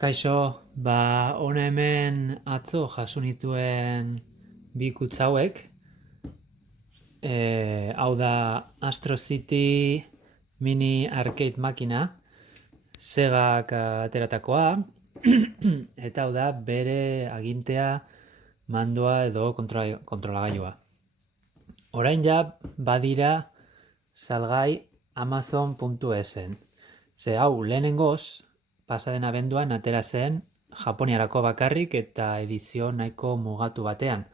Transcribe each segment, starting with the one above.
Kaixo, hona hemen atzo jaso nituen bi kutxa hauek. Hau da Astro City mini arcade makina, Segak ateratakoa, eta hau da bere agintea, mandua edo kontrolagailua. Orain ja badira salgai Amazon.esen. Ze hau lehenengoz, pasaden abenduan atera zen Japoniarako bakarrik eta edizio nahiko mugatu batean.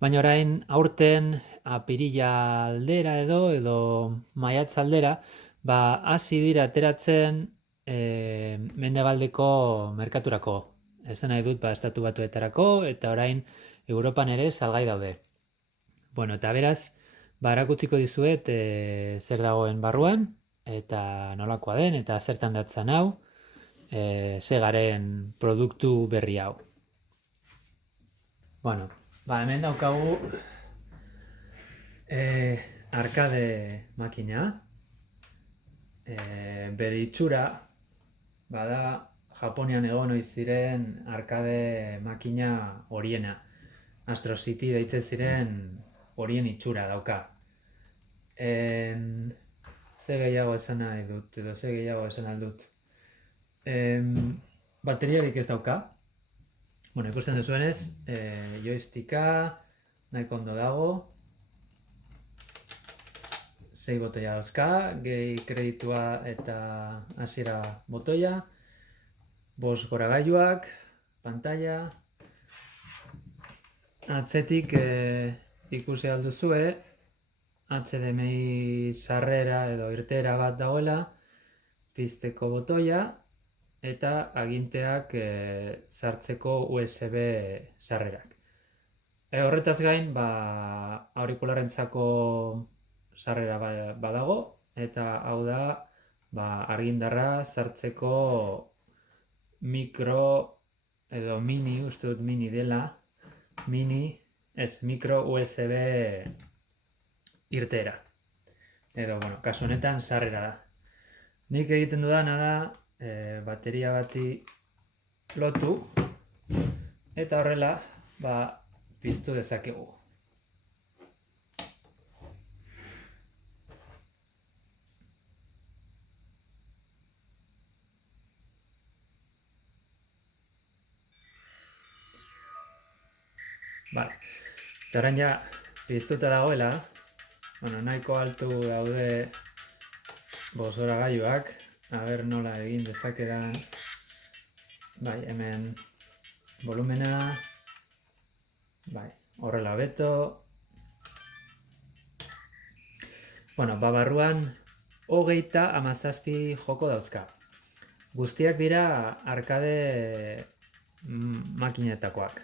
Baina orain aurten apirila aldera edo maiatz aldera, hasi dira ateratzen mendebaldeko merkaturako. Esan nahi dut estatu batuetarako eta orain Europan ere salgai daude. Bueno, eta beraz, erakutsiko dizuet zer dagoen barruan, eta nolakoa den, eta zertan datzan hau, Segaren produktu berri hau. Bueno, hemen daukagu arcade makina. Bere itxura, bada Japonian egon ohi ziren arcade makina horiena. Astro City deitzen ziren horien itxura dauka. Ze gehiago esan nahi dut, edo ze gehiago esan aldut. Bateriarik ez dauka. Bueno, ikusten duzuenez, joysticka nahiko ondo dago. 6 botoia dauzka, gehi kreditua eta hasiera botoia. 5 goragailuak, pantalla. Atzetik ikusi alduzue, HDMI sarrera edo irteera bat dagoela, pizteko botoia, eta aginteak sartzeko USB sarrerak. Horretaz gain, aurikularentzako sarrera badago, eta hau da argindarra sartzeko mikro edo mini, uste dut mini dela, mikro USB irteera. Edo, kasu honetan sarrera da. Nik egiten dudana da, bateria bati lotu, eta horrela, piztu dezakegu. Eta orain ja piztuta dagoela, nahiko altu daude 5 goragailuak, aber nola egin dezakedan, hemen volumena, horrela beto. Barruan 37 joko dauzka. Guztiak dira arcade makinetakoak.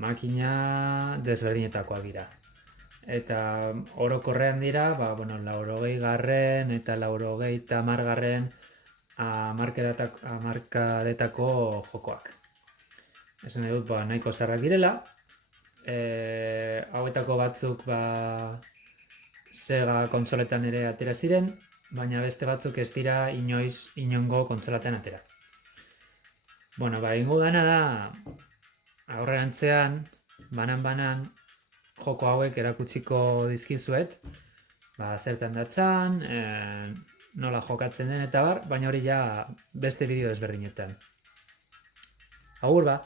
Makina desberdinetakoak dira. Eta orokorrean dira, 80garren eta 80garren hamarkadetako jokoak. Esan nahi dut, nahiko zarrak direla. Hauetako batzuk Sega kontsoletan ere atera ziren, baina beste batzuk ez dira inongo kontsolatan atera. Egingo dana da, aurrerantzean, banan joko hauek erakutsiko dizkizuet, zertan datzan, nola jokatzen den eta baina hori ja beste bideo desberdinetan. Agur ba!